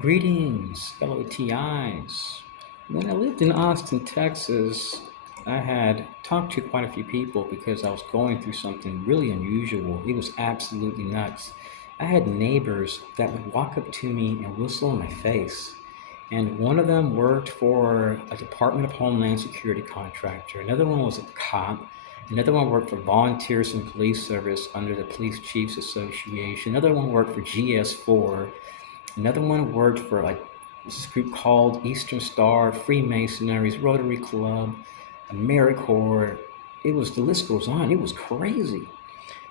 Greetings, fellow TIs. When I lived in Austin, Texas, I had talked to quite a few people because I was going through something really unusual. It was absolutely nuts. I had neighbors that would walk up to me and whistle in my face. And one of them worked for a Department of Homeland Security contractor. Another one was a cop. Another one worked for Volunteers in Police Service under the Police Chiefs Association. Another one worked for GS4. Another one worked for like this group called Eastern Star, Freemasonries, Rotary Club, AmeriCorps. It was, the list goes on. It was crazy.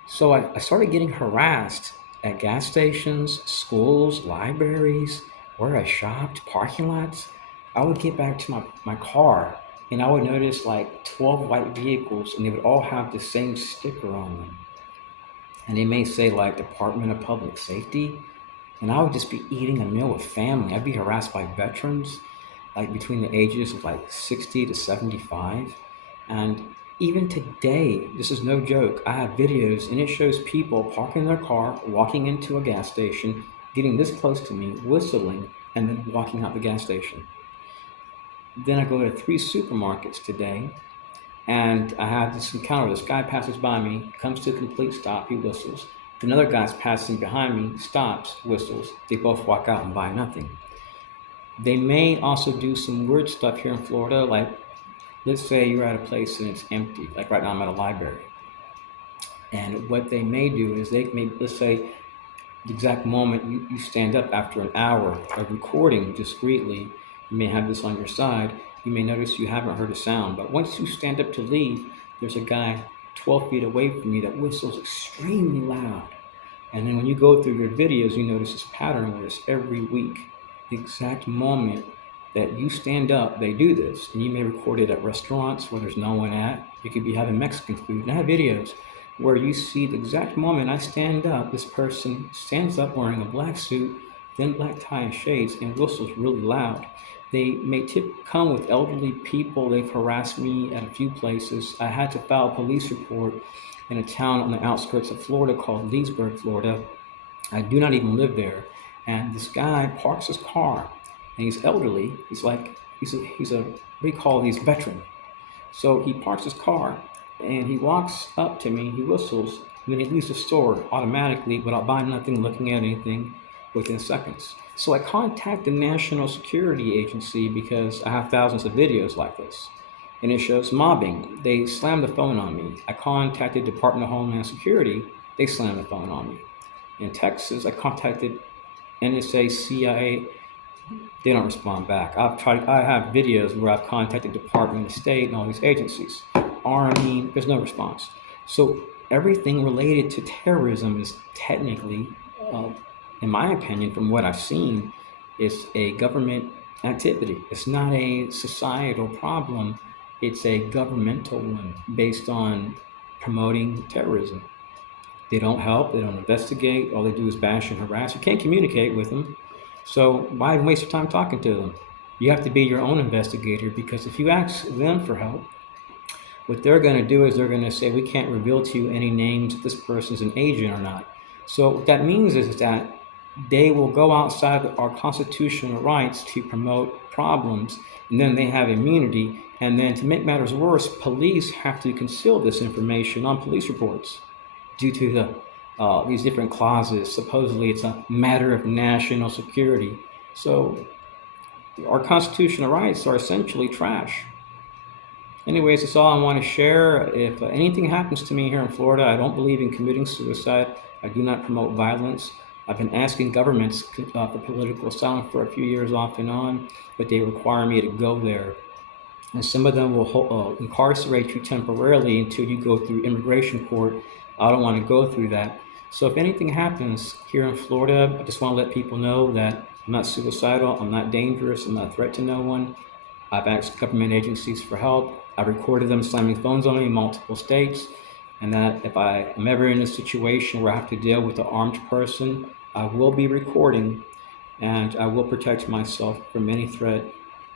So I started getting harassed at gas stations, schools, libraries, where I shopped, parking lots. I would get back to my car and I would notice like 12 white vehicles and they would all have the same sticker on them. And they may say like Department of Public Safety, and I would just be eating a meal with family. I'd be harassed by veterans, like between the ages of like 60 to 75. And even today, this is no joke, I have videos and it shows people parking their car, walking into a gas station, getting this close to me, whistling, and then walking out the gas station. Then I go to three supermarkets today and I have this encounter. This guy passes by me, comes to a complete stop, he whistles. Another guy's passing behind me, stops, whistles. They both walk out and buy nothing. They may also do some weird stuff here in Florida, like let's say you're at a place and it's empty. Like right now, I'm at a library. And what they may do is they may, let's say, the exact moment you stand up after an hour of recording discreetly, you may have this on your side, you may notice you haven't heard a sound. But once you stand up to leave, there's a guy 12 feet away from you that whistles extremely loud. And then when you go through your videos, you notice this pattern where it's every week. The exact moment that you stand up, they do this. And you may record it at restaurants where there's no one at. You could be having Mexican food. And I have videos where you see the exact moment I stand up, this person stands up wearing a black suit, then black tie and shades, and whistles really loud. They may come with elderly people. They've harassed me at a few places. I had to file a police report in a town on the outskirts of Florida called Leesburg, Florida. I do not even live there. And this guy parks his car, and he's elderly. He's a what do you call these veteran. So he parks his car, and he walks up to me. He whistles, and then he leaves the store automatically without buying nothing, looking at anything, within seconds. So I contact the National Security Agency because I have thousands of videos like this. And it shows mobbing. They slammed the phone on me. I contacted Department of Homeland Security. They slammed the phone on me. In Texas, I contacted NSA, CIA. They don't respond back. I have videos where I've contacted Department of State and all these agencies. Army, there's no response. So everything related to terrorism is technically, uh, in my opinion, from what I've seen, is a government activity. It's not a societal problem. It's a governmental one based on promoting terrorism. They don't help. They don't investigate. All they do is bash and harass. You can't communicate with them. So why waste your time talking to them? You have to be your own investigator because if you ask them for help, what they're going to do is they're going to say, we can't reveal to you any names if this person's an agent or not. So what that means is that they will go outside of our constitutional rights to promote problems, and then they have immunity. And then to make matters worse, police have to conceal this information on police reports due to these different clauses. Supposedly, it's a matter of national security. So our constitutional rights are essentially trash. Anyways, that's all I want to share. If anything happens to me here in Florida, I don't believe in committing suicide. I do not promote violence. I've been asking governments for political asylum for a few years off and on, but they require me to go there. And some of them will incarcerate you temporarily until you go through immigration court. I don't want to go through that. So if anything happens here in Florida, I just want to let people know that I'm not suicidal, I'm not dangerous, I'm not a threat to no one. I've asked government agencies for help. I've recorded them slamming phones on me in multiple states. And that if I am ever in a situation where I have to deal with an armed person, I will be recording and I will protect myself from any threat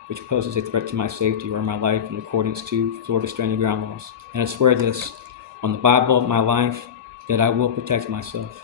which poses a threat to my safety or my life in accordance to Florida Stand Your Ground laws. And I swear this on the Bible of my life that I will protect myself.